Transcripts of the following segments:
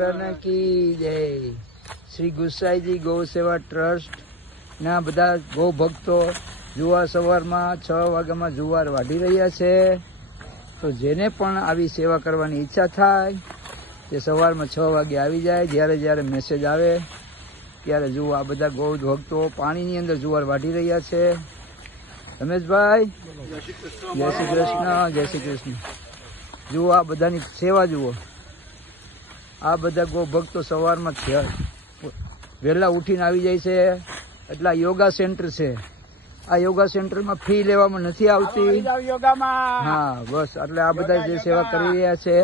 કી જય. શ્રી ગુસાઈજી ગૌ સેવા ટ્રસ્ટ ના બધા ગૌ ભક્તો જુવાર સવારમાં 6 વાગ્યામાં જુવાર વાઢી રહ્યા છે. તો જેને પણ આવી સેવા કરવાની ઈચ્છા થાય તે સવારમાં 6 વાગે આવી જાય. જ્યારે મેસેજ આવે ત્યારે જુઓ આ બધા ગૌ ભક્તો પાણીની અંદર જુવાર વાઢી રહ્યા છે. રમેશભાઈ જય શ્રી કૃષ્ણ, જય શ્રી કૃષ્ણ. જુઓ આ બધાની સેવા જુઓ. આ બધા ગૌ ભક્તો સવારમાં વહેલા ઉઠીને આવી જાય છે. એટલે આ યોગા સેન્ટર છે. આ યોગા સેન્ટરમાં ફી લેવામાં નથી આવતી. હા બસ એટલે આ બધા જે સેવા કરી રહ્યા છે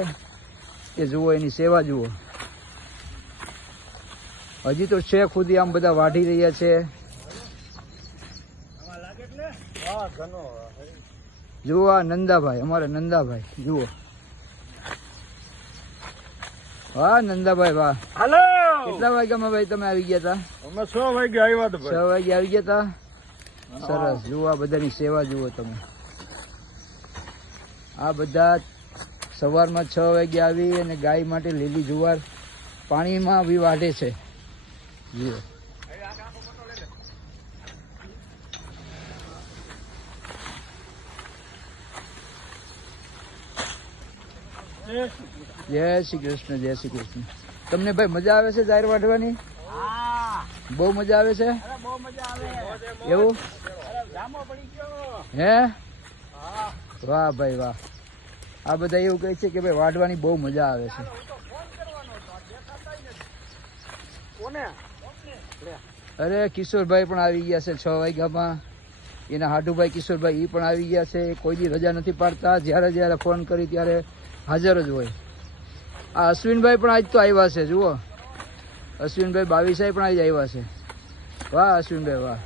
એ જુઓ, એની સેવા જુઓ. હજી તો છે ખુદી આમ બધા વાઢી રહ્યા છે. જુઓ આ નંદાભાઈ, અમારા નંદાભાઈ જુઓ. વાહ નંદાભાઈ વાહ. હાલો, કેટલા વાગ્યામાં ભાઈ તમે આવી ગયા હતા? અમે 6 વાગે આવ્યા હતા. 6 વાગે આવી ગયા હતા. સરસ. જુઓ આ બધાની સેવા જુઓ તમે. આ બધા સવારમાં 6 વાગે આવી અને ગાય માટે લીલી જુવાર પાણીમાં બી વાઢે છે. જુઓ જય શ્રી કૃષ્ણ, જય શ્રી કૃષ્ણ. તમને ભાઈ મજા આવે છે જાહેર વાઢવાની? બહુ મજા આવે છે. એવું હે? વાહ ભાઈ વાહ. આ બધા એવું કહે છે કે ભાઈ વાઢવાની બહુ મજા આવે છે. અરે કિશોરભાઈ પણ આવી ગયા છે 6 વાગ્યામાં. એના હાડુભાઈ કિશોરભાઈ એ પણ આવી ગયા છે. કોઈ દી રજા નથી પાડતા. જ્યારે ફોન કરી ત્યારે હાજર જ હોય. આ અશ્વિનભાઈ પણ આજ તો આવ્યા છે. જુઓ અશ્વિનભાઈ 22 પણ આજ આવ્યા છે. વાહ અશ્વિનભાઈ વાહ.